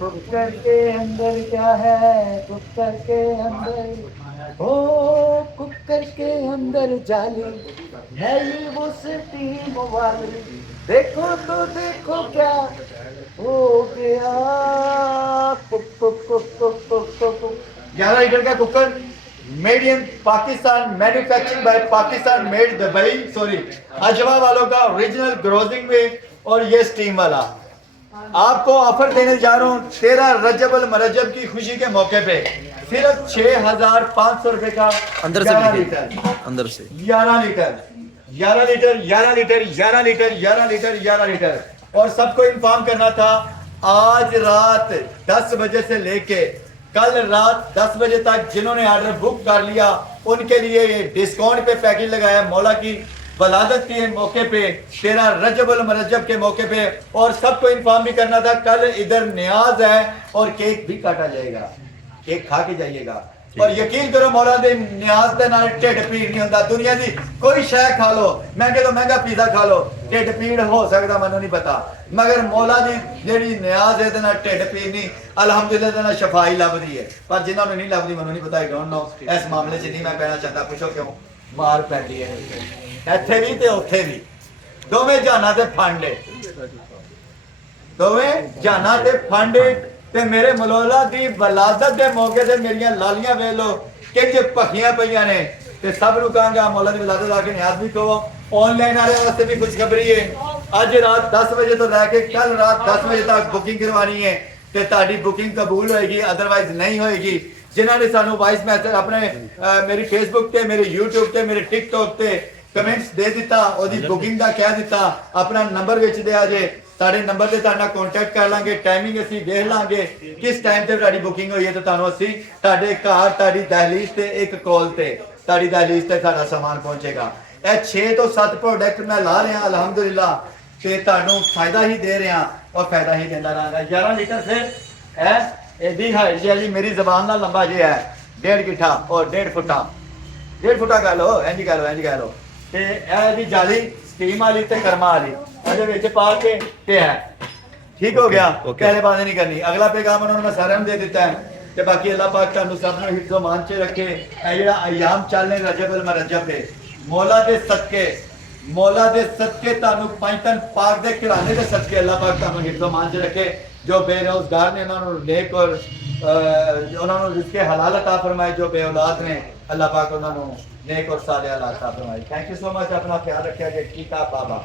Cooker के अंदर क्या है, कुकर के अंदर, ओ कुकर के अंदर जाली है, ये वो स्टीम वाली, देखो तो देखो क्या हो गया। 11 लीटर का cooker, made in Pakistan, manufacturing by Pakistan, made Dubai, sorry अजवा वालों का ओरिजिनल ग्रोजिंग में। और ये स्टीम वाला आपको ऑफर देने जा रहा हूँ 13 रजब अल मरजब की खुशी के मौके पे, सिर्फ 6,500 रुपए का। अंदर से 11 लीटर, अंदर से 11 litre, 11 litre, 11 litre, 11 litre, 11 litre, 11 litre. और सबको इन्फॉर्म करना था, आज रात 10 बजे से लेके कल रात 10 बजे तक जिन्होंने ऑर्डर बुक कर लिया उनके लिए ये डिस्काउंट पे पैकेज लगाया मौला की वलादत के मौके पे, 13 रजब अल मरजब के मौके पे। और सबको इन्फॉर्म भी करना था, कल इधर न्याज है और केक भी काटा जाएगा, केक खा के जाइएगा। और यकीन करो मौला दे न्याज दे नाल ढिड पीड़ नहीं होता। दुनिया की कोई शै खा लो, महंगे तो महंगा पिज़्ज़ा खा लो, ढिड पीड़ हो सकता मैनू नहीं पता, मगर मौला दी जेड़ी न्याज है ना ढिड पीड़ नहीं, अलहमदुलिल्लाह ना शफाई लभदी है। पर जिन्होंने नहीं लभदी मैनू नहीं पता, आई डोंट नो, इस मामले च नहीं मैं कहना चाहता। पूछो क्यों मार पैंदी है ਇੱਥੇ ਵੀ ਤੇ ਉੱਥੇ ਵੀ, ਦੋਵੇਂ ਜਾਨਾਂ ਤੇ ਫੰਡ ਹੈ, ਦੋਵੇਂ ਜਾਨਾਂ ਤੇ ਫੰਡ ਹੈ। ਤੇ ਮੇਰੇ ਮਲੌਲਾ ਦੀ ਵਲਾਦਤ ਦੇ ਮੌਕੇ ਤੇ ਮੇਰੀਆਂ ਲਾਲੀਆਂ ਵੇਖ ਲੋ ਕਿੰਜ ਭਖੀਆਂ ਪਈਆਂ ਨੇ। ਤੇ ਸਭ ਨੂੰ ਕਹਾਂਗਾ ਮੌਲਾ ਦੀ ਵਲਾਦਤ ਆ ਕੇ ਨਿਆਜ਼ ਵੀ ਕਹੋ। ਆਨਲਾਈਨ ਵਾਲੇ ਵਾਸਤੇ ਵੀ ਖੁਸ਼ਖਬਰੀ ਹੈ, ਅੱਜ ਰਾਤ 10 ਵਜੇ ਤੋਂ ਲੈ ਕੇ ਕੱਲ ਰਾਤ 10 ਵਜੇ ਤੱਕ ਬੁਕਿੰਗ ਕਰਵਾਣੀ ਹੈ ਤੇ ਤੁਹਾਡੀ ਬੁਕਿੰਗ ਕਬੂਲ ਹੋਏਗੀ, ਅਦਰਵਾइज नहीं होएगी। जिन्होंने सानू वॉइस मैसेज अपने मेरी फेसबुक ते, मेरे यूट्यूब ते, मेरे टिकटॉक ते कमेंट्स दे दिता, ओदी बुकिंग दा कह दिता, अपना नंबर विच दिया जे, साडे नंबर ते तुहाडे नाल कांटेक्ट कर लांगे, टाइमिंग असीं देख लांगे किस टाइम ते तुहाडी बुकिंग होई है ते तुहानू असीं तुहाडे घर तुहाडी दहलीज ते एक कॉल ते तुहाडी दहलीज ते साडा सामान पहुंचेगा। ਇਹ 6 ਤੋਂ 7 ਪ੍ਰੋਡਕਟ ਮੈਂ ਲਾ ਰਿਹਾ ਅਲਹਮਦੁਲਿਲਾ ਤੇ ਤੁਹਾਨੂੰ ਫਾਇਦਾ ਹੀ ਦੇ ਰਿਹਾ ਔਰ ਫਾਇਦਾ ਹੀ ਦਿੰਦਾ ਰਹਾਂਗਾ। 11 ਲੀਟਰ ਸੇ ਹੈ ਇਹਦੀ ਹਾਈਟ ਜਿਹੜੀ ਮੇਰੀ ਜ਼ਬਾਨ ਨਾਲ ਲੰਬਾ ਜਿਹਾ ਹੈ 1.5 ਗਿੱਠਾ ਔਰ 1.5 ਫੁੱਟਾ, 1.5 ਫੁੱਟਾ ਕਹ ਲੋ, ਇੰਜ ਕਹ ਲੋ, ਇੰਜ ਕਹ ਲੋ। ਤੇ ਇਹ ਦੀ ਜਾਲੀ ਸਟੀਮ ਵਾਲੀ ਤੇ ਕਰਮਾ ਵਾਲੀ ਇਹਦੇ ਵਿੱਚ ਪਾ ਕੇ ਤੇ ਹੈ ਠੀਕ ਹੋ ਗਿਆ। ਪਹਿਲੇ ਬਾਤ ਨਹੀਂ ਕਰਨੀ, ਅਗਲਾ ਪੈਗਾਮ ਉਹਨਾਂ ਨੂੰ ਮੈਂ ਸਾਰਿਆਂ ਨੂੰ ਦੇ ਦਿੱਤਾ ਹੈ। ਤੇ ਬਾਕੀ ਅੱਲਾਹ ਪਾਕ ਤੁਹਾਨੂੰ ਸਭ ਨੂੰ ਹਿਫਜ਼ੋ ਮਾਨ ਚ ਰੱਖੇ। ਇਹ ਜਿਹੜਾ ਅਯਾਮ ਚੱਲਨੇ ਰਜਬ ਅਲ ਮਰਜਬ ਦੇ मौला दे सदके, मौला दे सदके तानू पंजतन पाक दे खिलाने दे सदके अल्लाह पाक तानू हिफ्ज़ो मान च रखे। जो बेरोजगार ने उन्होंने नेक और उन्होंने रिज़्क़े हलाल अता फरमाए, जो बे औलाद ने अल्लाह पाक उन्होंने नेक और साले अता फरमाए। थैंक यू सो मच, अपना ख्याल रखिए। टीका बाबा।